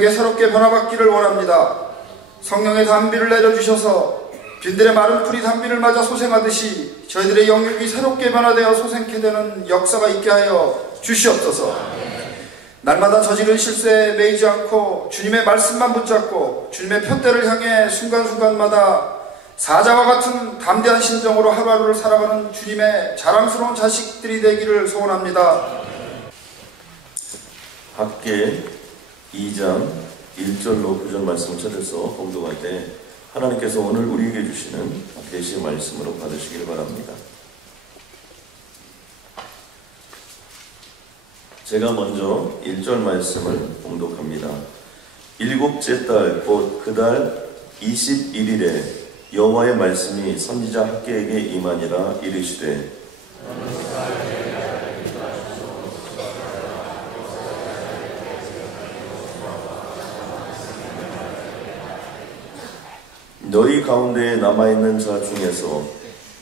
저에게 새롭게 변화받기를 원합니다. 성령의 단비를 내려주셔서 빈들의 마른 풀이 단비를 맞아 소생하듯이 저희들의 영역이 새롭게 변화되어 소생케 되는 역사가 있게 하여 주시옵소서. 날마다 저지른 실수에 매이지 않고 주님의 말씀만 붙잡고 주님의 표대를 향해 순간순간마다 사자와 같은 담대한 심정으로 하루하루를 살아가는 주님의 자랑스러운 자식들이 되기를 소원합니다. 밖에 2장 1절로 9절 말씀을 찾아서 봉독할 때 하나님께서 오늘 우리에게 주시는 계시의 말씀으로 받으시길 바랍니다. 제가 먼저 1절 말씀을 봉독합니다. 일곱째 달 곧 그 달 21일에 여호와의 말씀이 선지자 학개에게 임하니라. 이르시되 너희 가운데에 남아있는 자 중에서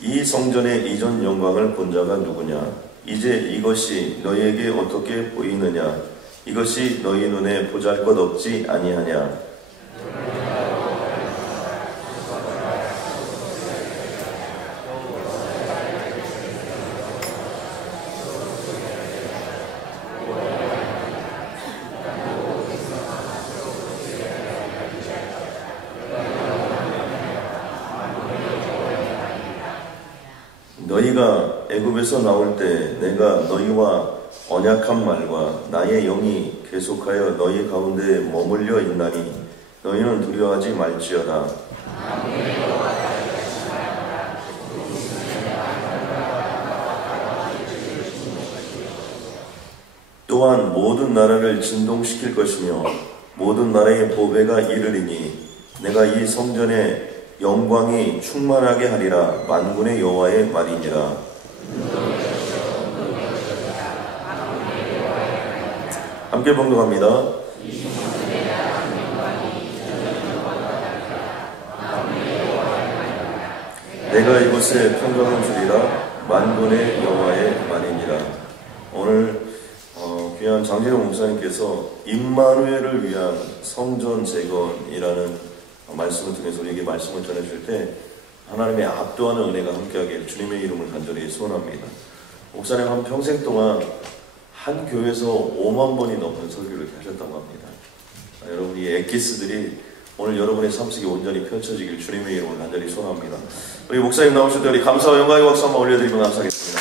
이 성전의 이전 영광을 본 자가 누구냐? 이제 이것이 너희에게 어떻게 보이느냐? 이것이 너희 눈에 보잘것없지 아니하냐? 너희가 애굽에서 나올 때 내가 너희와 언약한 말과 나의 영이 계속하여 너희 가운데 머물려 있나니 너희는 두려워하지 말지어다. 또한 모든 나라를 진동시킬 것이며 모든 나라의 보배가 이르리니 내가 이 성전에 영광이 충만하게 하리라. 만군의 여호와의 말이니라. 함께 봉독합니다. 내가 이곳에 평강을 주리라. 만군의 여호와의 말이니라. 오늘 귀한 장진호 목사님께서 임마누엘을 위한 성전 재건이라는 말씀을 통해서 우리에게 말씀을 전해줄 때 하나님의 압도하는 은혜가 함께하길 주님의 이름을 간절히 소원합니다. 목사님 한 평생 동안 한 교회에서 5만 번이 넘는 설교를 하셨다고 합니다. 여러분 이 엑기스들이 오늘 여러분의 삶 속에 온전히 펼쳐지길 주님의 이름을 간절히 소원합니다. 우리 목사님 나오실 때 우리 감사와 영광의 박수 한번 올려드리면 감사하겠습니다.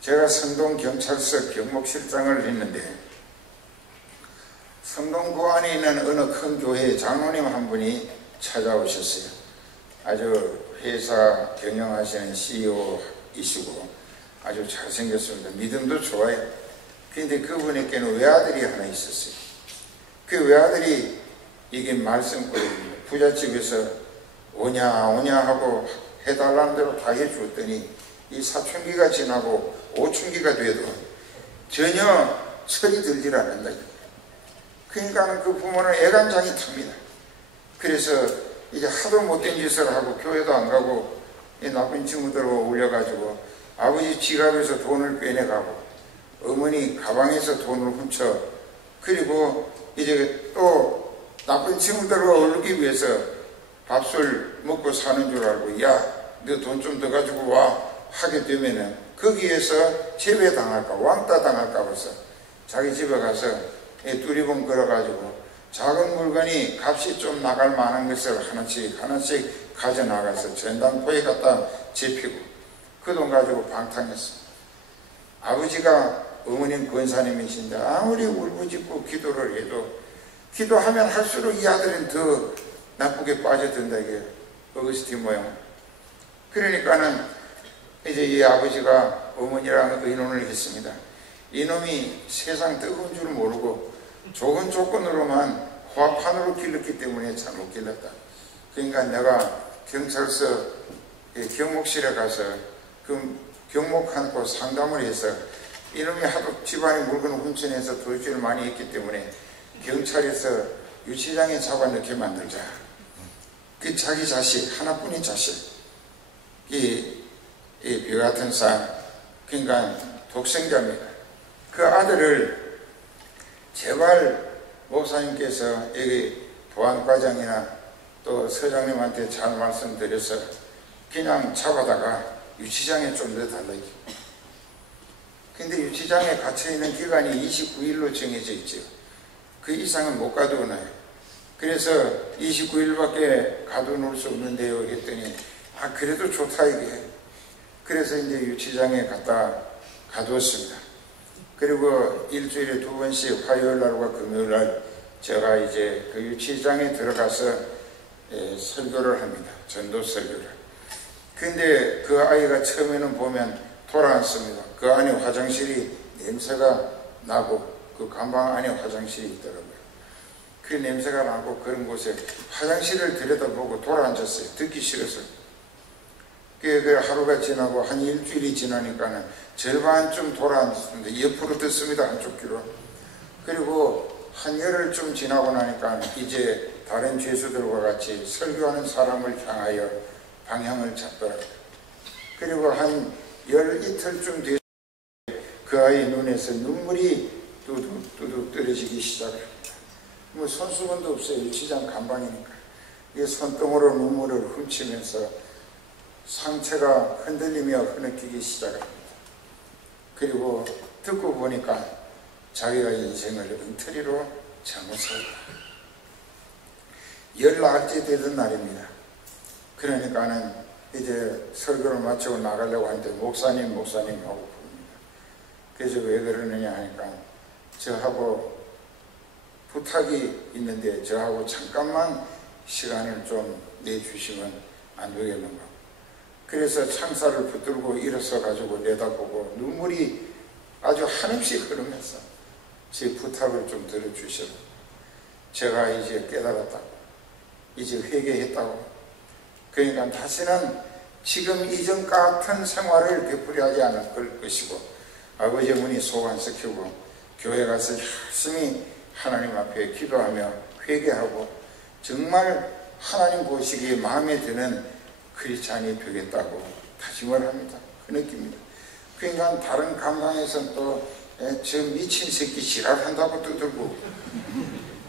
제가 성동경찰서 경목실장을 했는데 성동구 안에 있는 어느 큰 교회의 장로님 한 분이 찾아오셨어요. 아주 회사 경영하시는 CEO이시고 아주 잘생겼습니다. 믿음도 좋아요. 그런데 그분에게는 외아들이 하나 있었어요. 그 외아들이 이게 말씀거리입니다. 부잣집에서 오냐 하고 해달라는 대로 다 해주었더니 이 사춘기가 지나고 오춘기가 돼도 전혀 철이 들질 않는다. 그러니까 그 부모는 애간장이 탑니다. 그래서 이제 하도 못된 짓을 하고 교회도 안 가고 이 나쁜 친구들하고 올려가지고 아버지 지갑에서 돈을 빼내가고 어머니 가방에서 돈을 훔쳐 그리고 이제 또 나쁜 친구들과 어울리기 위해서 밥술 먹고 사는 줄 알고 야, 너 돈 좀 더 가지고 와 하게 되면은 거기에서 제외당할까 왕따 당할까 봐서 자기 집에 가서 뚜리봉 걸어가지고 작은 물건이 값이 좀 나갈 만한 것을 하나씩 가져나가서 전당포에 갖다 집히고 그 돈 가지고 방탕했습니다. 아버지가 어머님 권사님이신데 아무리 울부짖고 기도를 해도 기도하면 할수록 이 아들은 더 나쁘게 빠져든다. 이게 어거스틴 모양. 그러니까는 이제 이 아버지가 어머니랑 의논을 했습니다. 이놈이 세상 뜨거운 줄 모르고 좋은 조건으로만 화판으로 길렀기 때문에 잘못 길렀다. 그러니까 내가 경찰서 경목실에 가서 그 경목한 곳 상담을 해서 이놈이 하도 집안에 물건을 훔쳐내서 도둑질을 많이 했기 때문에 경찰에서 유치장에 잡아넣게 만들자. 그 자기 자식 하나뿐인 자식 이 같은 사 그러니까 독생자입니다. 그 아들을 제발 목사님께서 여기 보안과장이나 또 서장님한테 잘 말씀드려서 그냥 잡아다가 유치장에 좀 넣어달라고. 근데 유치장에 갇혀있는 기간이 29일로 정해져 있죠. 그 이상은 못 가두어놔요. 그래서 29일밖에 가둬놓을 수 없는데요 했더니 그래도 좋다 이게. 그래서 이제 유치장에 갖다 가두었습니다. 그리고 일주일에 2번씩 화요일날과 금요일날 제가 이제 그 유치장에 들어가서 설교를 합니다. 전도 설교를. 근데 그 아이가 처음에는 보면 돌아왔습니다. 그 안에 화장실이 냄새가 나고 그 간방 안에 화장실이 있더라고요. 그 냄새가 나고 그런 곳에 화장실을 들여다보고 돌아앉았어요. 듣기 싫어서. 그 하루가 지나고 한 일주일이 지나니까는 절반쯤 돌아앉았는데 옆으로 듣습니다. 한쪽 귀로. 그리고 한 열흘쯤 지나고 나니까 이제 다른 죄수들과 같이 설교하는 사람을 향하여 방향을 잡더라고요. 그리고 한 열이틀쯤 뒤에 그 아이 눈에서 눈물이 뚜둑 떨어지기 시작을 합니다. 뭐 손수건도 없어요. 유치장 간방이니까. 이 손등으로 눈물을 훔치면서 상체가 흔들리며 흐느끼기 시작합니다. 그리고 듣고 보니까 자기가 인생을 엉터리로 잘못 살았다. 10날째 되던 날입니다. 그러니까는 이제 설교를 마치고 나가려고 하는데 목사님 하고 부릅니다. 그래서 왜 그러느냐 하니까 저하고 부탁이 있는데 저하고 잠깐만 시간을 좀 내주시면 안 되겠는가. 그래서 창살을 붙들고 일어서 가지고 내다보고 눈물이 아주 한없이 흐르면서 제 부탁을 좀 들어주시라. 제가 이제 깨달았다고, 이제 회개했다고. 그러니까 다시는 지금 이전 같은 생활을 되풀이 하지 않을 것이고 아버지 어머니 속 안 썩히고 교회 가서 열심히 하나님 앞에 기도하며 회개하고 정말 하나님 보시기에 마음에 드는 크리스찬이 되겠다고 다짐을 합니다. 그 느낌입니다. 그러니까 다른 감방에서는 또 저 미친 새끼 지랄한다고 떠들고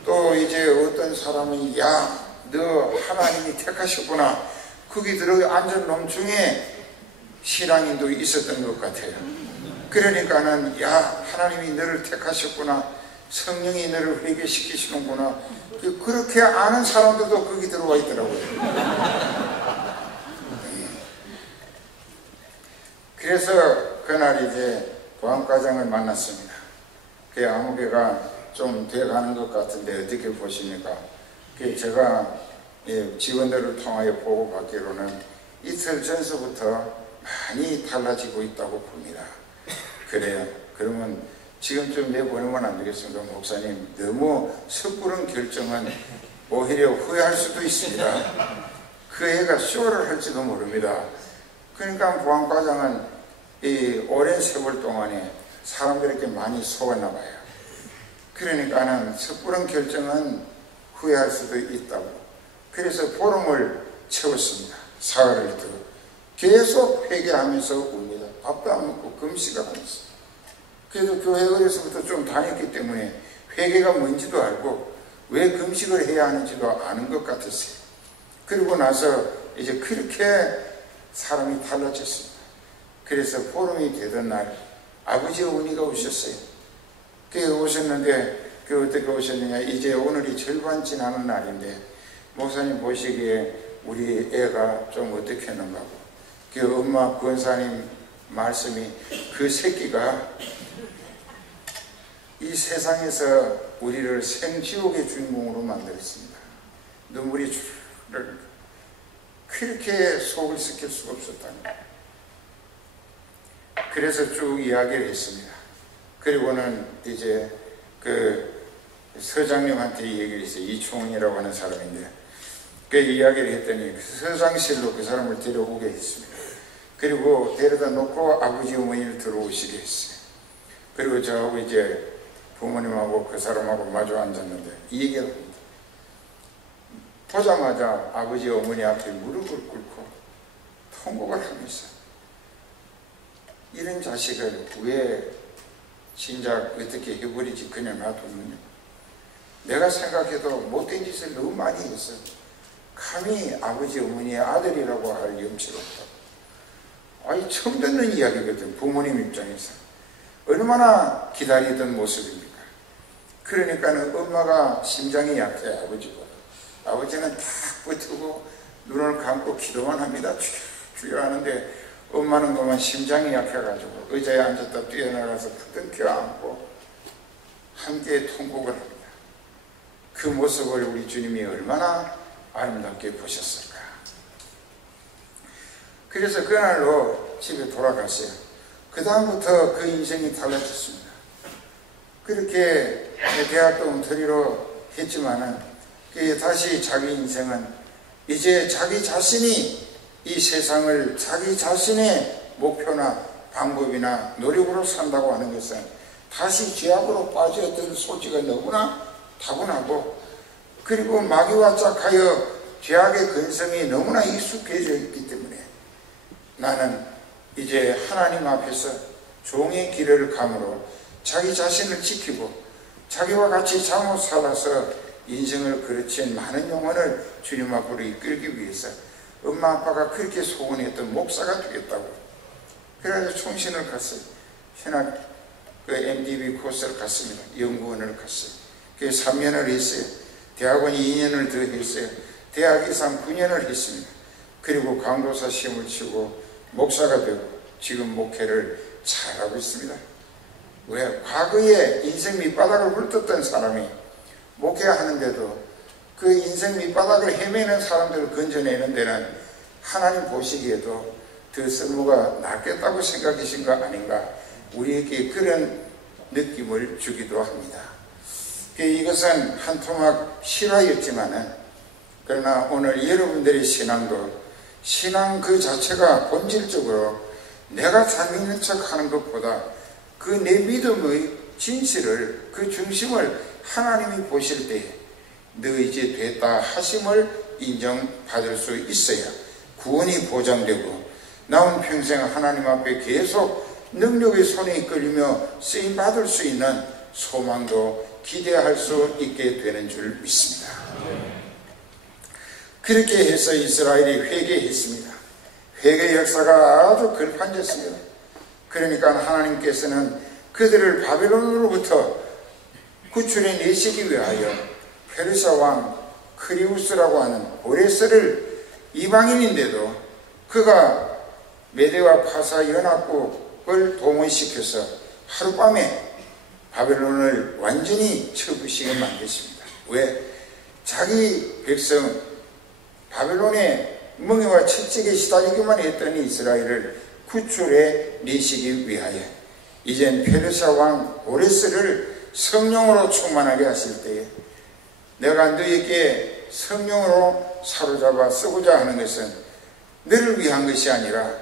또 이제 어떤 사람은 야 너 하나님이 택하셨구나. 거기 들어 앉은 놈 중에 신앙인도 있었던 것 같아요. 그러니까는 야 하나님이 너를 택하셨구나. 성령이 너를 회개시키시는구나. 그렇게 아는 사람들도 거기 들어와 있더라고요. 그래서 그날 이제 보안과장을 만났습니다. 그 아무개가 좀 돼가는 것 같은데 어떻게 보십니까? 그 제가 직원들을 통하여 보고받기로는 이틀 전서부터 많이 달라지고 있다고 봅니다. 그래요. 그러면 지금쯤 내보내면 안 되겠습니까? 목사님, 너무 섣부른 결정은 오히려 후회할 수도 있습니다. 그 애가 쇼를 할지도 모릅니다. 그러니까 보안과장은 이 오랜 세월 동안에 사람들에게 많이 속았나 봐요. 그러니까는 섣부른 결정은 후회할 수도 있다고. 그래서 보름을 채웠습니다. 사흘을 더 계속 회개하면서 웁니다. 밥도 안 먹고 금식하면서. 그래도 교회 어려서부터 좀 다녔기 때문에 회개가 뭔지도 알고 왜 금식을 해야 하는지도 아는 것 같았어요. 그리고 나서 이제 그렇게 사람이 달라졌습니다. 그래서 보름이 되던 날 아버지 어머니가 오셨어요. 그 오셨는데 그 어떻게 오셨느냐, 이제 오늘이 절반 지나는 날인데 목사님 보시기에 우리 애가 좀 어떻게 했는가 하고, 그 엄마 권사님 말씀이 그 새끼가 이 세상에서 우리를 생지옥의 주인공으로 만들었습니다. 눈물이 줄을 그렇게 속을 썩힐 수가 없었답니다. 그래서 쭉 이야기를 했습니다. 그리고는 이제 그 서장님한테 얘기를 했어요. 이충원이라고 하는 사람인데 그 이야기를 했더니 서장실로 그 사람을 데려오게 했습니다. 그리고 데려다 놓고 아버지 어머니를 들어오시게 했어요. 그리고 저하고 이제 부모님하고 그 사람하고 마주 앉았는데 이 얘기를 합니다. 보자마자 아버지 어머니 앞에 무릎을 꿇고 통곡을 하면서 이런 자식을 왜 진작 어떻게 해버리지 그냥 놔뒀느냐. 내가 생각해도 못된 짓을 너무 많이 했어. 감히 아버지 어머니의 아들이라고 할 염치가 없다. 아니 처음 듣는 이야기거든. 부모님 입장에서 얼마나 기다리던 모습입니까? 그러니까는 엄마가 심장이 약해. 아버지보다. 아버지는 딱 버티고 눈을 감고 기도만 합니다. 주여 하는데 엄마는 그만 심장이 약해가지고 의자에 앉았다 뛰어나가서 푸든 껴안고 함께 통곡을 합니다. 그 모습을 우리 주님이 얼마나 아름답게 보셨을까. 그래서 그날로 집에 돌아갔어요. 그 다음부터 그 인생이 달라졌습니다. 그렇게 대학도 엉터리로 했지만은 다시 자기 인생은 이제 자기 자신이 이 세상을 자기 자신의 목표나 방법이나 노력으로 산다고 하는 것은 다시 죄악으로 빠져들 소지가 너무나 타분하고, 그리고 마귀와 짝하여 죄악의 근성이 너무나 익숙해져 있기 때문에 나는 이제 하나님 앞에서 종의 길을 감으로 자기 자신을 지키고 자기와 같이 잘못 살아서 인생을 그르친 많은 영혼을 주님 앞으로 이끌기 위해서 엄마 아빠가 그렇게 소원했던 목사가 되겠다고. 그래서 총신을 갔어요. 신학 MDB 코스를 갔습니다. 연구원을 갔어요. 그래서 3년을 했어요. 대학원 2년을 더 했어요. 대학 이상 9년을 했습니다. 그리고 강도사 시험을 치고 목사가 되고 지금 목회를 잘하고 있습니다. 왜? 과거에 인생 밑바닥을 훑었던 사람이 목회하는데도 그 인생 밑바닥을 헤매는 사람들을 건져내는 데는 하나님 보시기에도 더 쓸모가 낫겠다고 생각이신 거 아닌가, 우리에게 그런 느낌을 주기도 합니다. 이것은 한 토막 실화였지만은, 그러나 오늘 여러분들의 신앙도 신앙 그 자체가 본질적으로 내가 잘 믿는 척 하는 것보다 그 내 믿음의 진실을, 그 중심을 하나님이 보실 때에 너 이제 됐다 하심을 인정받을 수 있어야 구원이 보장되고 남은 평생 하나님 앞에 계속 능력의 손에 이끌리며 쓰임받을 수 있는 소망도 기대할 수 있게 되는 줄 믿습니다. 그렇게 해서 이스라엘이 회개했습니다. 회개 역사가 아주 걸판졌습니다. 그러니까 하나님께서는 그들을 바벨론으로부터 구출해 내시기 위하여 페르시아 왕 크리우스라고 하는 고레스를, 이방인인데도 그가 메대와 파사 연합국을 동원시켜서 하룻밤에 바벨론을 완전히 쳐부시게 만드십니다. 왜? 자기 백성 바벨론의 멍에와 채찍에 시달리기만 했던 이스라엘을 구출해 내시기 위하여 이젠 페르시아 왕 고레스를 성령으로 충만하게 하실 때에 내가 너에게 성령으로 사로잡아 쓰고자 하는 것은 너를 위한 것이 아니라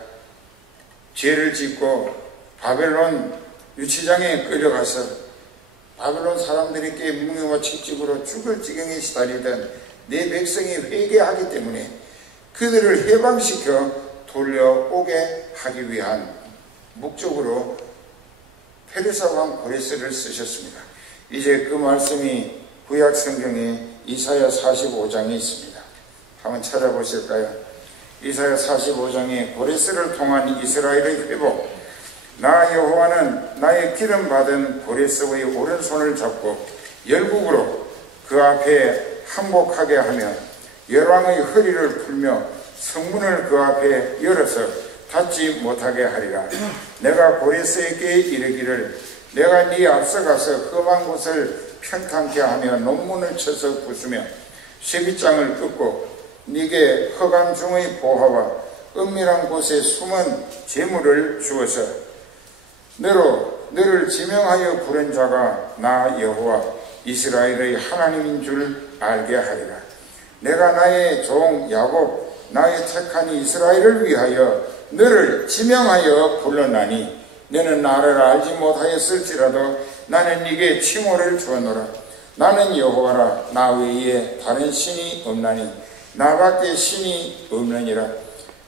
죄를 짓고 바벨론 유치장에 끌려가서 바벨론 사람들에게 뭉에와 채찍으로 죽을 지경에 시달리던 내 백성이 회개하기 때문에 그들을 해방시켜 돌려오게 하기 위한 목적으로 페르시아 왕 고레스를 쓰셨습니다. 이제 그 말씀이 구약 성경에 이사야 45장에 있습니다. 한번 찾아보실까요? 이사야 45장에 고레스를 통한 이스라엘의 회복, 나 여호와는 나의 기름 받은 고레스의 오른손을 잡고 열국으로 그 앞에 항복하게 하며 열왕의 허리를 풀며 성문을 그 앞에 열어서 닫지 못하게 하리라. 내가 고레스에게 이르기를 내가 네 앞서가서 험한 곳을 평탄케 하며 논문을 쳐서 부수며 쇠빗장을 끊고 네게 허감 중의 보화와 은밀한 곳에 숨은 재물을 주어서 너를 지명하여 부른 자가 나 여호와 이스라엘의 하나님인 줄 알게 하리라. 내가 나의 종 야곱 나의 택한 이스라엘을 위하여 너를 지명하여 불렀나니 너는 나를 알지 못하였을지라도 나는 네게 칭호를 주었노라. 나는 여호와라. 나 외에 다른 신이 없나니 나밖에 신이 없느니라.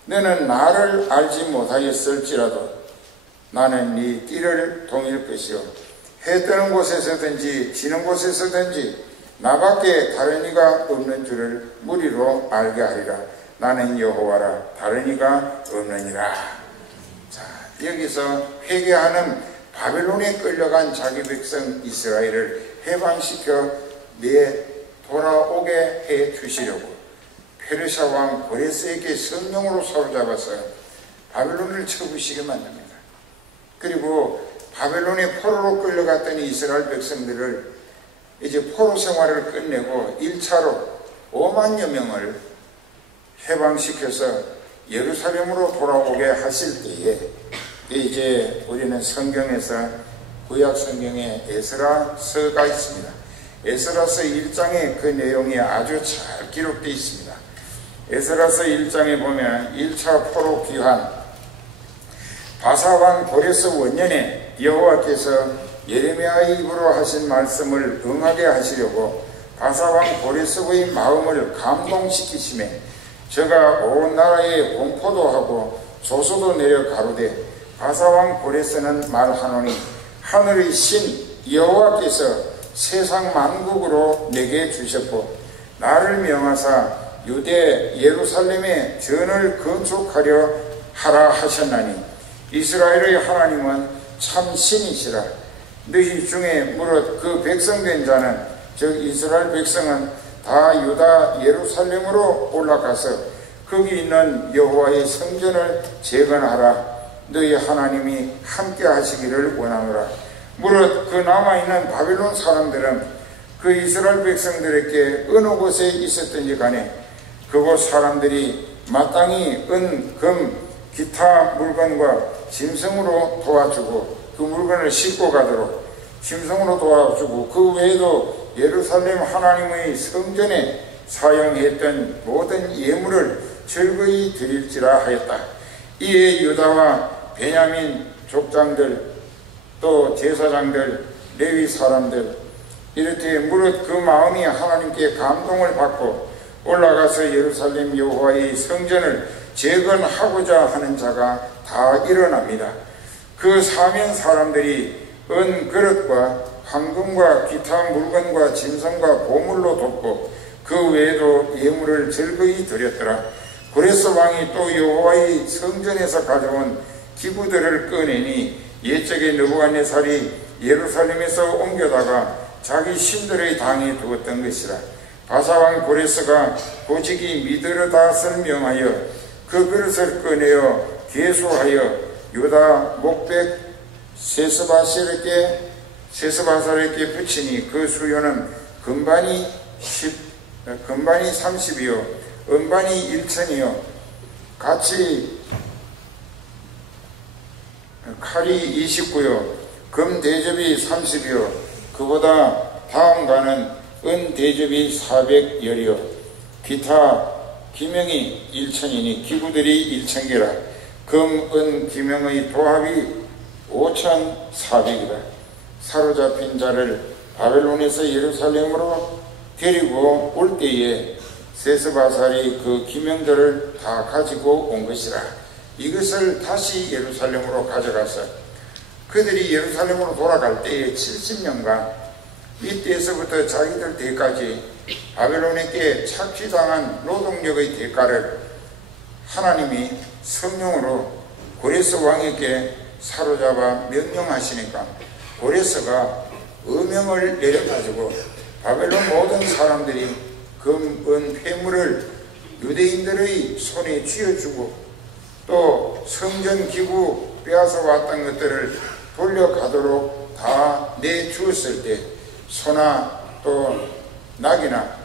너는 나를 알지 못하였을지라도 나는 네 띠를 동일 것이요 해 뜨는 곳에서든지 지는 곳에서든지 나밖에 다른 이가 없는 줄을 무리로 알게 하리라. 나는 여호와라, 다른 이가 없느니라. 자, 여기서 회개하는 바벨론에 끌려간 자기 백성 이스라엘을 해방시켜 돌아오게 해 주시려고 페르시아 왕 고레스에게 성령으로 사로잡아서 바벨론을 쳐부시게 만듭니다. 그리고 바벨론의 포로로 끌려갔던 이스라엘 백성들을 이제 포로 생활을 끝내고 1차로 5만여 명을 해방시켜서 예루살렘으로 돌아오게 하실 때에 이제 우리는 성경에서 구약 성경에 에스라서가 있습니다. 에스라서 1장에 그 내용이 아주 잘 기록되어 있습니다. 에스라서 1장에 보면 1차 포로 귀환 바사왕 고레스 원년에 여호와께서 예레미야의 입으로 하신 말씀을 응하게 하시려고 바사왕 고레스의 마음을 감동시키심에 저가 온 나라에 공포도 하고 조소도 내려 가로되 바사왕 고레스는 말하노니 하늘의 신 여호와께서 세상 만국으로 내게 주셨고 나를 명하사 유대 예루살렘에 전을 건축하려 하라 하셨나니 이스라엘의 하나님은 참 신이시라. 너희 중에 무릇 그 백성된 자는 즉 이스라엘 백성은 다 유다 예루살렘으로 올라가서 거기 있는 여호와의 성전을 재건하라. 너희 하나님이 함께 하시기를 원하노라. 무릇 그 남아있는 바벨론 사람들은 그 이스라엘 백성들에게 어느 곳에 있었든지 간에 그곳 사람들이 마땅히 은, 금, 기타 물건과 짐승으로 도와주고 그 물건을 싣고 가도록 짐승으로 도와주고 그 외에도 예루살렘 하나님의 성전에 사용했던 모든 예물을 즐거이 드릴지라 하였다. 이에 유다와 베냐민 족장들 또 제사장들 레위 사람들 이렇게 무릇 그 마음이 하나님께 감동을 받고 올라가서 예루살렘 여호와의 성전을 재건하고자 하는 자가 다 일어납니다. 그 사면 사람들이 은 그릇과 황금과 기타 물건과 짐승과 보물로 돕고 그 외에도 예물을 즐거이 드렸더라. 고레스 왕이 또 여호와의 성전에서 가져온 기구들을 꺼내니 옛적에 느부갓네살이 예루살렘에서 옮겨다가 자기 신들의 당에 두었던 것이라. 바사왕 고레스가 고직이 미드르닷을 명하여 그 그릇을 꺼내어 계수하여 유다 목백 세스바살에게 붙이니 그 수요는 금반이 30이요 은반이 1천이요 같이 칼이 29요 금 대접이 30이요 그보다 다음가는 은 대접이 400열이요 기타 기명이 1천이니 기구들이 1,000개라. 금, 은, 기명의 도합이 5,400이다. 사로잡힌 자를 바벨론에서 예루살렘으로 데리고 올 때에 세스바살이 그 기명들을 다 가지고 온 것이라. 이것을 다시 예루살렘으로 가져가서 그들이 예루살렘으로 돌아갈 때에 70년간 이때에서부터 자기들 때까지 바벨론에게 착취당한 노동력의 대가를 하나님이 성령으로 고레스 왕에게 사로잡아 명령하시니까 고레스가 어명을 내려가지고 바벨론 모든 사람들이 금, 은, 폐물을 유대인들의 손에 쥐어주고 또 성전기구 빼앗아 왔던 것들을 돌려가도록 다 내주었을 때 소나 또 낙이나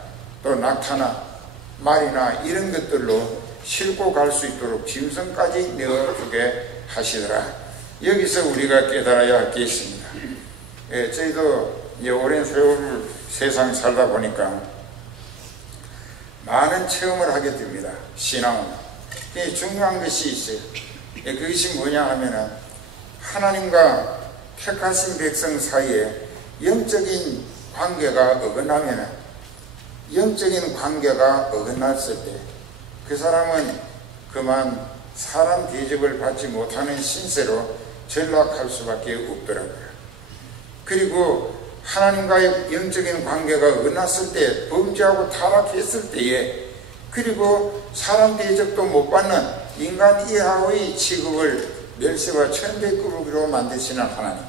또 낙타나 말이나 이런 것들로 싣고 갈 수 있도록 짐승까지 내어주게 하시더라. 여기서 우리가 깨달아야 할 게 있습니다. 저희도 이제 오랜 세월을 세상 살다 보니까 많은 체험을 하게 됩니다. 신앙은 중요한 것이 있어요. 그것이 뭐냐 하면은 하나님과 택하신 백성 사이에 영적인 관계가 어긋나면은 영적인 관계가 어긋났을 때 그 사람은 그만 사람 대접을 받지 못하는 신세로 전락할 수밖에 없더라고요. 그리고 하나님과의 영적인 관계가 어났을 때, 범죄하고 타락했을 때에, 그리고 사람 대접도 못 받는 인간 이하의 취급을 멸시와 천대꾸르기로 만드시는 하나님,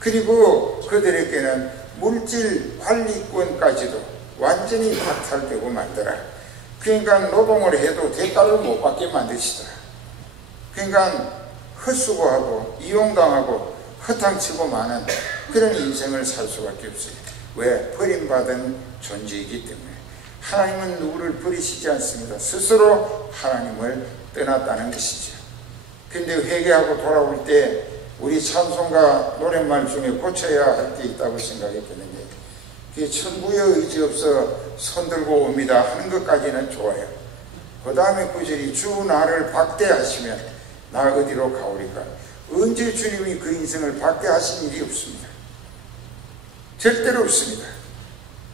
그리고 그들에게는 물질 관리권까지도 완전히 박탈되고 말더라. 그러니까 노동을 해도 대가를 못 받게 만드시더라. 그러니까 헛수고하고 이용당하고 허탕치고 많은 그런 인생을 살 수밖에 없어요. 왜? 버림받은 존재이기 때문에. 하나님은 누구를 버리시지 않습니다. 스스로 하나님을 떠났다는 것이죠. 근데 회개하고 돌아올 때 우리 찬송가 노랫말 중에 고쳐야 할 게 있다고 생각했거든요. 그게 천부의 의지 없어 손들고 옵니다 하는 것까지는 좋아요. 그 다음에 구절이 주 나를 박대하시면 나 어디로 가오리까. 언제 주님이 그 인생을 박대하신 일이 없습니다. 절대로 없습니다.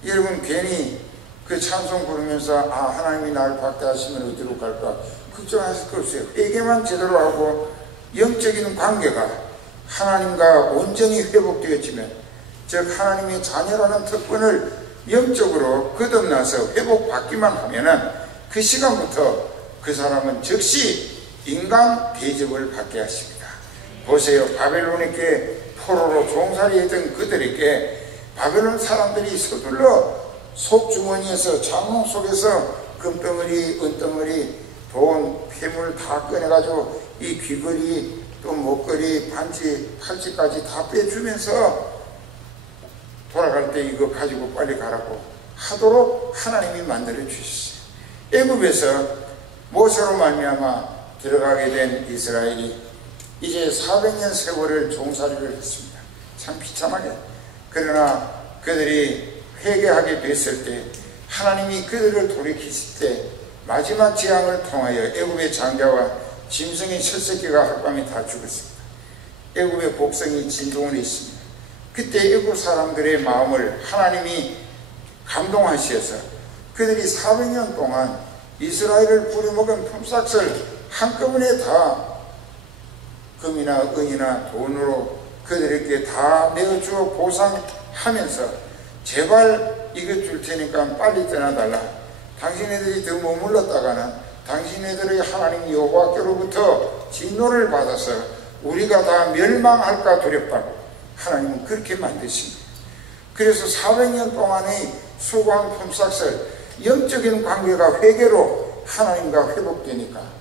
여러분 괜히 그 찬송 부르면서 하나님이 나를 박대하시면 어디로 갈까 걱정하실 거 없어요. 회개만 제대로 하고 영적인 관계가 하나님과 온전히 회복되어지면, 즉 하나님의 자녀라는 특권을 영적으로 거듭나서 회복받기만 하면은 그 시간부터 그 사람은 즉시 인간 대접을 받게 하십니다. 보세요. 바벨론에게 포로로 종살이했던 그들에게 바벨론 사람들이 서둘러 속주머니에서 장롱 속에서 금덩어리, 은덩어리, 돈, 폐물 다 꺼내가지고 이 귀걸이, 또 목걸이, 반지, 팔찌까지 다 빼주면서 돌아갈 때 이거 가지고 빨리 가라고 하도록 하나님이 만들어 주셨어요. 애굽에서 모세로 말미암아 들어가게 된 이스라엘이 이제 400년 세월을 종살이를 했습니다. 참 비참하게. 그러나 그들이 회개하게 됐을 때, 하나님이 그들을 돌이키실 때 마지막 재앙을 통하여 애굽의 장자와 짐승의 첫 새끼가 하룻밤에 다 죽었습니다. 애굽의 곡성이 진동을 했습니다. 그때 애굽 사람들의 마음을 하나님이 감동하셔서 그들이 400년 동안 이스라엘을 부려먹은 품삯을 한꺼번에 다 금이나 은이나 돈으로 그들에게 다 내어주어 보상하면서 제발 이거 줄 테니까 빨리 떠나달라. 당신네들이 더 머물렀다가는 당신네들의 하나님 여호와께로부터 진노를 받아서 우리가 다 멸망할까 두렵다고 하나님은 그렇게 만드십니다. 그래서 400년 동안의 수고한 품삯을 영적인 관계가 회개로 하나님과 회복되니까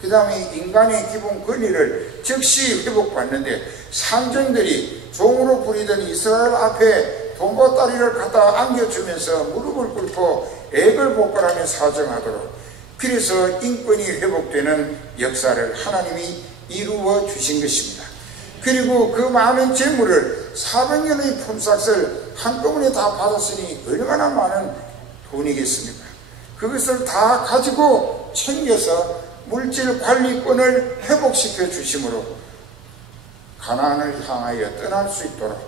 그 다음에 인간의 기본 권리를 즉시 회복받는데, 상정들이 종으로 부리던 이스라엘 앞에 돈보따리를 갖다 안겨주면서 무릎을 꿇고 액을 복걸하며 사정하도록, 그래서 인권이 회복되는 역사를 하나님이 이루어 주신 것입니다. 그리고 그 많은 재물을 400년의 품삯을 한꺼번에 다 받았으니 얼마나 많은 돈이겠습니까? 그것을 다 가지고 챙겨서 물질 관리권을 회복시켜 주심으로 가나안을 향하여 떠날 수 있도록,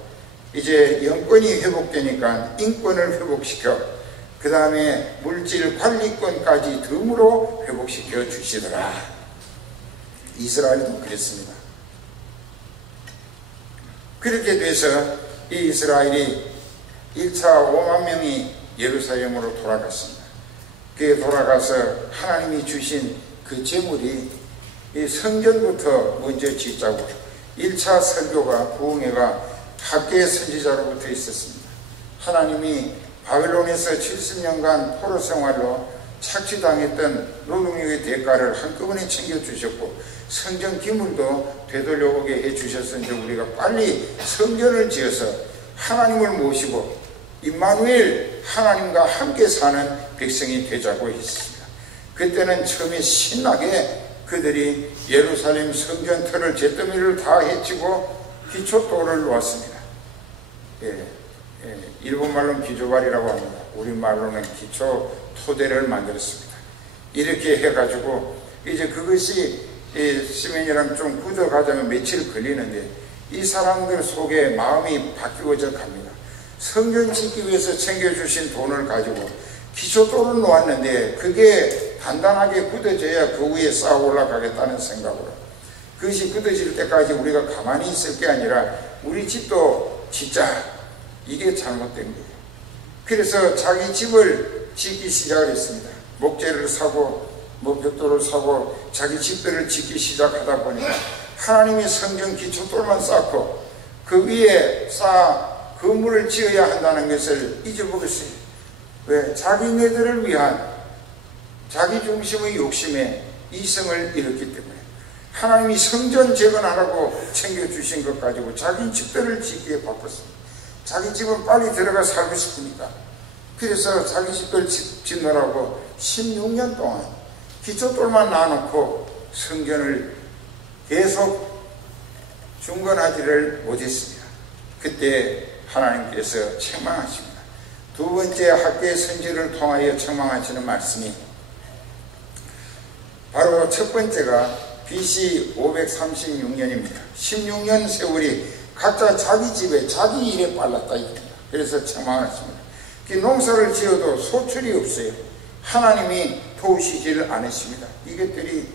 이제 영권이 회복되니까 인권을 회복시켜 그 다음에 물질 관리권까지 덤으로 회복시켜 주시더라. 이스라엘도 그랬습니다. 그렇게 돼서 이 이스라엘이 1차 5만 명이 예루살렘으로 돌아갔습니다. 그에 돌아가서 하나님이 주신 그 재물이 이 성전부터 먼저 짓자고 1차 설교가 부흥회가 학계의 선지자로부터 있었습니다. 하나님이 바벨론에서 70년간 포로 생활로 착취당했던 노동력의 대가를 한꺼번에 챙겨주셨고 성전 기물도 되돌려오게 해주셨으니 우리가 빨리 성전을 지어서 하나님을 모시고 임마누엘 하나님과 함께 사는 백성이 되자고 했습니다. 그때는 처음에 신나게 그들이 예루살렘 성전터를 잿더미를 다 해치고 기초토를 놓았습니다. 일본말로는 기조발이라고 합니다. 우리말로는 기초 토대를 만들었습니다. 이렇게 해가지고 이제 그것이 시멘이랑 좀 굳어가자면 며칠 걸리는데 이 사람들 속에 마음이 바뀌어져 갑니다. 성전 짓기 위해서 챙겨주신 돈을 가지고 기초토를 놓았는데 그게 단단하게 굳어져야 그 위에 쌓아 올라가겠다는 생각으로, 그것이 굳어질 때까지 우리가 가만히 있을 게 아니라 우리 집도 짓자. 이게 잘못된 거예요. 그래서 자기 집을 짓기 시작을 했습니다. 목재를 사고 벽돌을 사고 자기 집들을 짓기 시작하다 보니까 하나님의 성전 기초돌만 쌓고 그 위에 건물을 지어야 한다는 것을 잊어버렸어요. 왜? 자기네들을 위한 자기 중심의 욕심에 이성을 잃었기 때문에 하나님이 성전 재건하라고 챙겨주신 것 가지고 자기 집들을 짓기에 바빴습니다. 자기 집은 빨리 들어가 살고 싶으니까. 그래서 자기 집들 짓느라고 16년 동안 기초돌만 놔놓고 성전을 계속 중건하지를 못했습니다. 그때 하나님께서 책망하십니다. 두 번째 학계의 선지를 통하여 책망하시는 말씀이 바로 첫 번째가 BC 536년입니다. 16년 세월이 각자 자기 집에 자기 일에 빨랐다 이겁니다. 그래서 책망하십니다. 농사를 지어도 소출이 없어요. 하나님이 도우시지를 않으십니다. 이것들이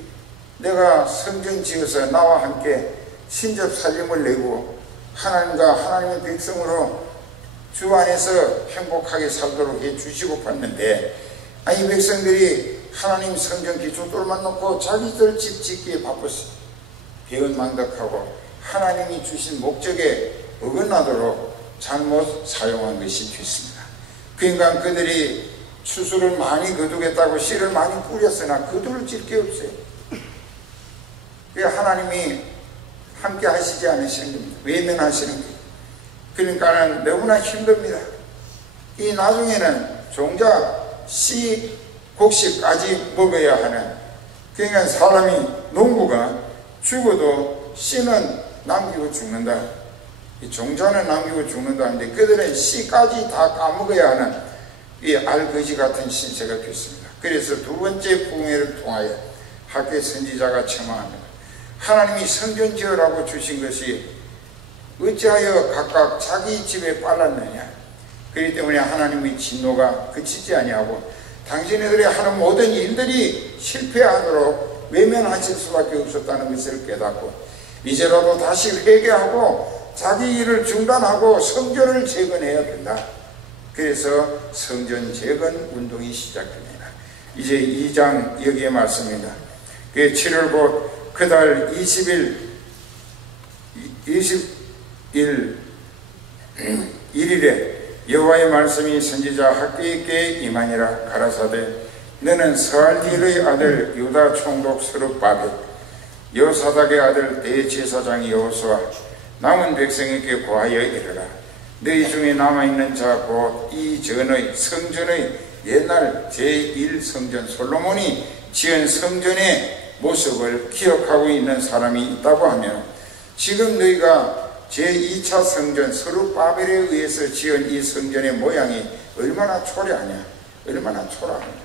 내가 성전 지어서 나와 함께 신접 살림을 내고 하나님과 하나님의 백성으로 주 안에서 행복하게 살도록 해주시고 봤는데 이 백성들이 하나님 성전 기초돌만 놓고 자기들 집 짓기에 바빴어요. 배은망덕하고 하나님이 주신 목적에 어긋나도록 잘못 사용한 것이 됐습니다. 그러니까 그들이 추수를 많이 거두겠다고 씨를 많이 뿌렸으나 거둘 게 없어요. 하나님이 함께 하시지 않으시는 겁니다. 외면하시는 거예요. 그러니까는 너무나 힘듭니다. 이 나중에는 종자 씨 곡식까지 먹어야 하는, 그러니까 사람이 농부가 죽어도 씨는 남기고 죽는다. 이 종자는 남기고 죽는다는데 그들은 씨까지 다 까먹어야 하는 이 알거지 같은 신세가 됐습니다. 그래서 두 번째 부흥회를 통하여 학계 선지자가 책망합니다. 하나님이 성전 지으라고 주신 것이 어찌하여 각각 자기 집에 빨랐느냐. 그렇기 때문에 하나님의 진노가 그치지 아니하고 당신네들이 하는 모든 일들이 실패하도록 외면하실 수밖에 없었다는 것을 깨닫고 이제라도 다시 회개하고 자기 일을 중단하고 성전을 재건해야 된다. 그래서 성전 재건 운동이 시작됩니다. 이제 2장 여기에 말씀입니다. 7월 곧 그달 21일에 여호와의 말씀이 선지자 학개에게 임하니라. 가라사대 너는 스알디엘의 아들 유다 총독 스룹바벨 여사닥의 아들 대제사장 여호수아 남은 백성에게 고하여 이르라. 너희 중에 남아있는 자 곧 이전의 성전의 옛날 제1성전 솔로몬이 지은 성전의 모습을 기억하고 있는 사람이 있다고 하면 지금 너희가 제2차 성전 스룹바벨에 의해서 지은 이 성전의 모양이 얼마나 초라하냐, 얼마나 초라하냐.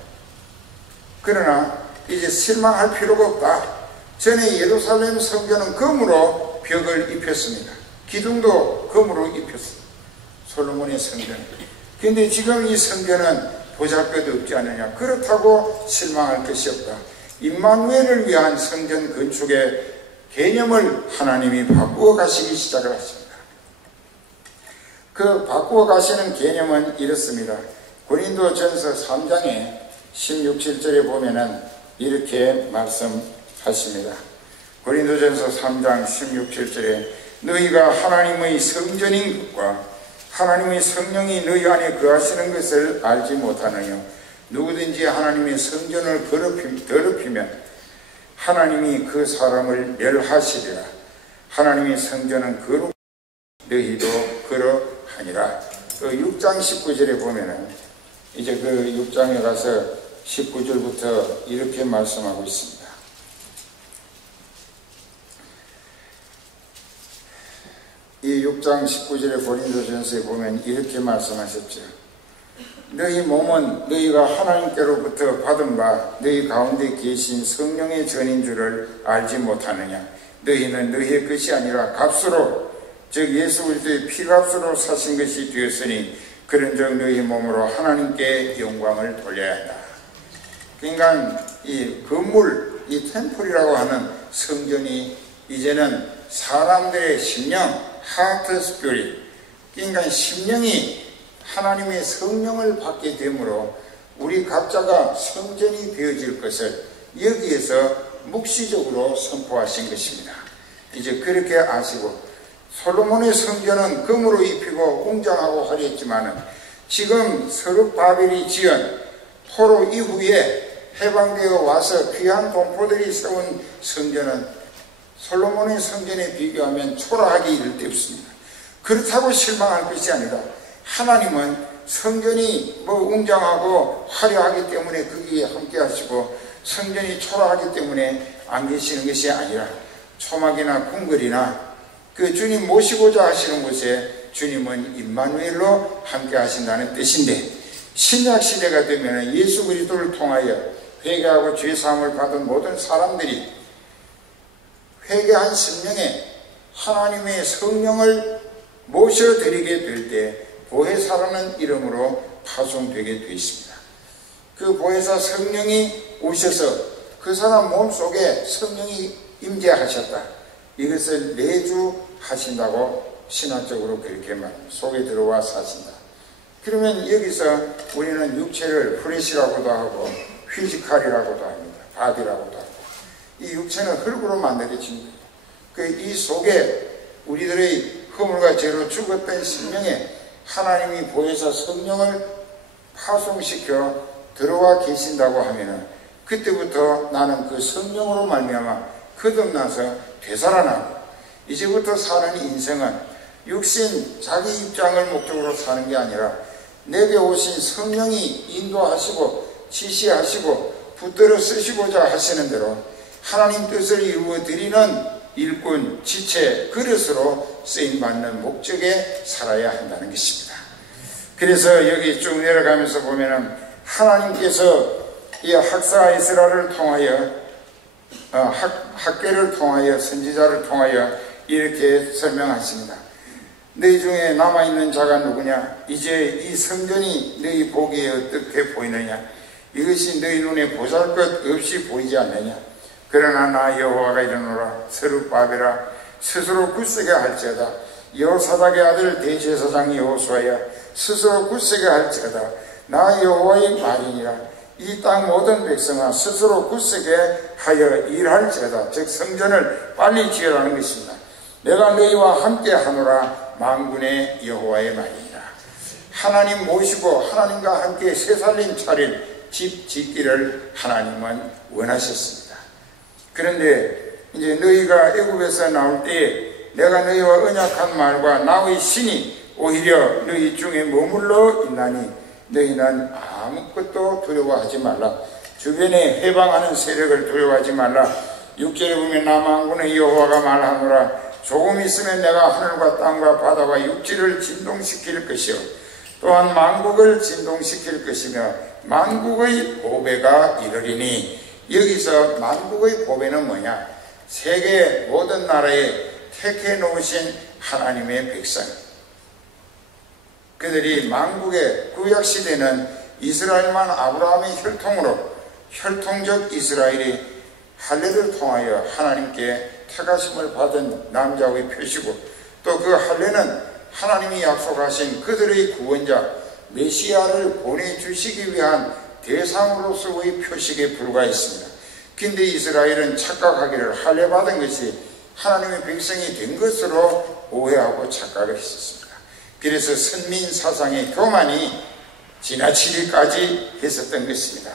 그러나 이제 실망할 필요가 없다. 전에 예루살렘 성전은 금으로 벽을 입혔습니다. 기둥도 금으로 입혔습니다. 솔로몬의 성전. 근데 지금 이 성전은 보잘것없지 않느냐. 그렇다고 실망할 것이 없다. 임마누엘을 위한 성전 건축의 개념을 하나님이 바꾸어 가시기 시작을 하십니다. 그 바꾸어 가시는 개념은 이렇습니다. 고린도전서 3장에 16, 17절에 보면은 이렇게 말씀하십니다. 고린도전서 3장 16, 17절에 너희가 하나님의 성전인 것과 하나님의 성령이 너희 안에 거하시는 것을 알지 못하느냐. 누구든지 하나님의 성전을 더럽히면 하나님이 그 사람을 멸하시리라. 하나님의 성전은 거룩 너희도 그러하니라. 그 6장 19절에 보면은 이제 그 6장에 가서 19절부터 이렇게 말씀하고 있습니다. 이 6장 19절의 고린도전서에 보면 이렇게 말씀하셨죠. 너희 몸은 너희가 하나님께로부터 받은 바 너희 가운데 계신 성령의 전인 줄을 알지 못하느냐. 너희는 너희의 것이 아니라 값으로 즉 예수 그리스도의 피값으로 사신 것이 되었으니 그런즉 너희 몸으로 하나님께 영광을 돌려야 한다. 그러니까 이 건물, 이 템플이라고 하는 성전이 이제는 사람들의 심령, 하트 스피릿, 그러니까 심령이 하나님의 성령을 받게 되므로 우리 각자가 성전이 되어질 것을 여기에서 묵시적으로 선포하신 것입니다. 이제 그렇게 아시고, 솔로몬의 성전은 금으로 입히고 웅장하고 화려했지만은 지금 서룹바벨이 지은 포로 이후에 해방되어 와서 귀한 동포들이 세운 성전은 솔로몬의 성전에 비교하면 초라하게 이를 데 없습니다. 그렇다고 실망할 것이 아니라 하나님은 성전이 웅장하고 화려하기 때문에 거기에 함께 하시고 성전이 초라하기 때문에 안 계시는 것이 아니라 초막이나 궁궐이나 그 주님 모시고자 하시는 곳에 주님은 임마누엘로 함께 하신다는 뜻인데, 신약 시대가 되면 예수 그리스도를 통하여 회개하고 죄 사함을 받은 모든 사람들이 회개한 심령에 하나님의 성령을 모셔드리게 될 때 보혜사라는 이름으로 파송되게 되어 있습니다. 그 보혜사 성령이 오셔서 그 사람 몸속에 성령이 임재하셨다, 이것을 내주하신다고 신학적으로 그렇게 말합니다. 속에 들어와 사신다. 그러면 여기서 우리는 육체를 플래시라고도 하고 피지컬이라고도 합니다. 바디라고도 하고, 이 육체는 흙으로 만들어진 거예요. 이 속에 우리들의 허물과 죄로 죽었던 심령에 하나님이 보혜사 성령을 파송시켜 들어와 계신다고 하면은 그때부터 나는 그 성령으로 말미암아 거듭나서 되살아나고, 이제부터 사는 인생은 육신 자기 입장을 목적으로 사는 게 아니라 내게 오신 성령이 인도하시고 지시하시고 붙들어 쓰시고자 하시는 대로 하나님 뜻을 이루어 드리는 일꾼, 지체, 그릇으로 쓰임받는 목적에 살아야 한다는 것입니다. 그래서 여기 쭉 내려가면서 보면은 하나님께서 이 학사 에스라를 통하여 학계를 통하여 선지자를 통하여 이렇게 설명하십니다. 너희 중에 남아있는 자가 누구냐? 이제 이 성전이 너희 보기에 어떻게 보이느냐? 이것이 너희 눈에 보잘것없이 보이지 않느냐? 그러나 나 여호와가 이르노라. 스룹바벨아, 스스로 굳세게 할지어다. 여호사닥의 아들 대제사장 여호수아야, 스스로 굳세게 할지어다. 나 여호와의 말이니라. 이 땅 모든 백성아, 스스로 굳세게 하여 일할지어다. 즉 성전을 빨리 지으라는 것입니다. 내가 너희와 함께 하노라. 만군의 여호와의 말이니라. 하나님 모시고 하나님과 함께 새살림 차릴 집 짓기를 하나님은 원하셨습니다. 그런데 이제 너희가 애굽에서 나올 때에 내가 너희와 언약한 말과 나의 신이 오히려 너희 중에 머물러 있나니 너희는 아무것도 두려워하지 말라. 주변에 해방하는 세력을 두려워하지 말라. 6절에 보면 나 만군의 여호와가 말하노라. 조금 있으면 내가 하늘과 땅과 바다와 육지를 진동시킬 것이요 또한 만국을 진동시킬 것이며 만국의 보배가 이르리니. 여기서 만국의 보배는 뭐냐? 세계 모든 나라에 택해 놓으신 하나님의 백성, 그들이 만국의 구약시대는 이스라엘만 아브라함의 혈통으로 혈통적 이스라엘이 할례를 통하여 하나님께 택하심을 받은 남자의 표시고, 또 그 할례는 하나님이 약속하신 그들의 구원자 메시아를 보내주시기 위한 대상으로서의 표식에 불과했습니다. 근데 이스라엘은 착각하기를 할례 받은 것이 하나님의 백성이 된 것으로 오해하고 착각을 했었습니다. 그래서 선민 사상의 교만이 지나치기까지 했었던 것입니다.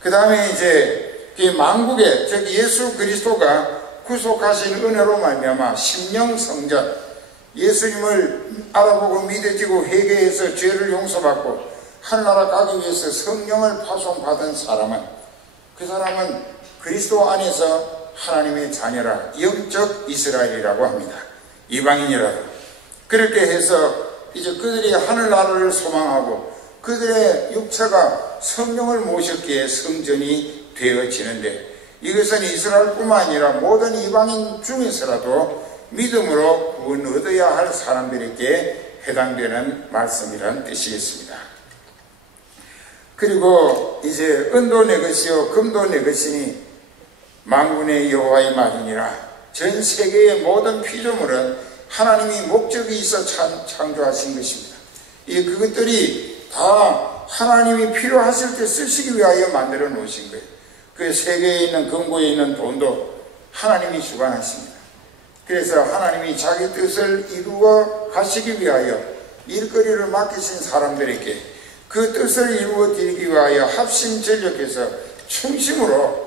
그 다음에 이제 만국에, 즉 예수 그리스도가 구속하신 은혜로 말미암아 심령 성전, 예수님을 알아보고 믿어지고 회개해서 죄를 용서받고 하늘나라 가기 위해서 성령을 파송받은 사람은, 그 사람은 그리스도 안에서 하나님의 자녀라, 영적 이스라엘이라고 합니다. 이방인이라도. 그렇게 해서 이제 그들이 하늘나라를 소망하고 그들의 육체가 성령을 모셨기에 성전이 되어지는데, 이것은 이스라엘뿐만 아니라 모든 이방인 중에서라도 믿음으로 구원 얻어야 할 사람들에게 해당되는 말씀이라는 뜻이겠습니다. 그리고 이제 은도 내 것이요 금도 내 것이니 만군의 여호와의 말이니라. 전 세계의 모든 피조물은 하나님이 목적이 있어 창조하신 것입니다. 그것들이 다 하나님이 필요하실 때 쓰시기 위하여 만들어 놓으신 거예요. 그 세계에 있는 금고에 있는 돈도 하나님이 주관하십니다. 그래서 하나님이 자기 뜻을 이루어 가시기 위하여 일거리를 맡기신 사람들에게 그 뜻을 이루어 드리기 위하여 합심전력해서 충심으로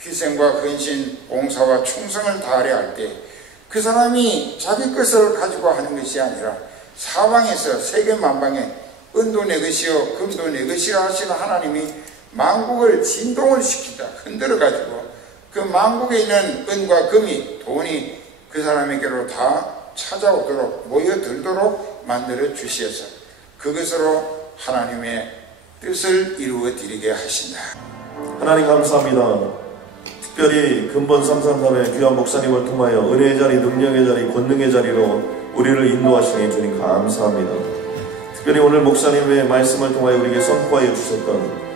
희생과 헌신, 봉사와 충성을 다하려 할 때 그 사람이 자기 것을 가지고 하는 것이 아니라 사방에서 세계 만방에 은도 내 것이요 금도 내 것이라 하시는 하나님이 만국을 진동을 시키다 흔들어 가지고 그 만국에 있는 은과 금이 돈이 그 사람에게로 다 찾아오도록 모여들도록 만들어 주셔서 그것으로 하나님의 뜻을 이루어 드리게 하신다. 하나님 감사합니다. 특별히 근본 333의 귀한 목사님을 통하여 은혜의 자리, 능력의 자리, 권능의 자리로 우리를 인도하시니 주님 감사합니다. 특별히 오늘 목사님의 말씀을 통하여 우리에게 선포하여 주셨던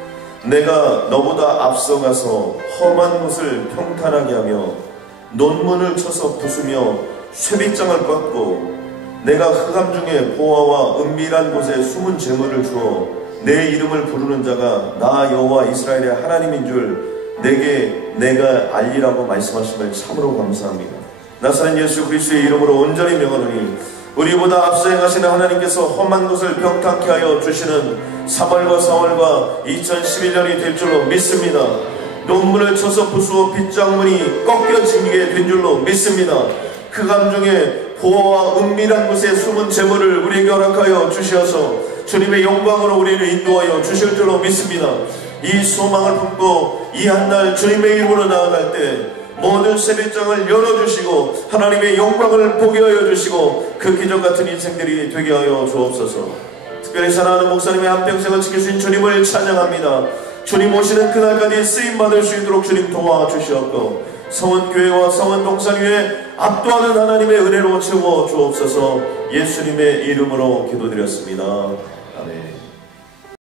내가 너보다 앞서가서 험한 곳을 평탄하게 하며 논문을 쳐서 부수며 쇠빗장을 꺾고 내가 흑암 중에 보화와 은밀한 곳에 숨은 재물을 주어 내 이름을 부르는 자가 나 여호와 이스라엘의 하나님인 줄 내가 알리라고 말씀하심을 참으로 감사합니다. 나사렛 예수 그리스도의 이름으로 온전히 명하노니 우리보다 앞서 행하시는 하나님께서 험한 곳을 평탄케 하여 주시는 3월과 4월과 2011년이 될 줄로 믿습니다. 논문을 쳐서 부수어 빗장문이 꺾여지게 된 줄로 믿습니다. 흑암 중에 보화와 은밀한 곳에 숨은 재물을 우리에게 허락하여 주시어서 주님의 영광으로 우리를 인도하여 주실 줄로 믿습니다. 이 소망을 품고 이 한날 주님의 이름으로 나아갈 때 모든 세뱃장을 열어주시고 하나님의 영광을 보게 하여 주시고 그 기적같은 인생들이 되게 하여 주옵소서. 특별히 사랑하는 목사님의 한평생을 지키신 주님을 찬양합니다. 주님 오시는 그날까지 쓰임받을 수 있도록 주님 도와주시옵고 성은교회와 성은동산 위에 압도하는 하나님의 은혜로 채워 주옵소서. 예수님의 이름으로 기도드렸습니다. 아멘.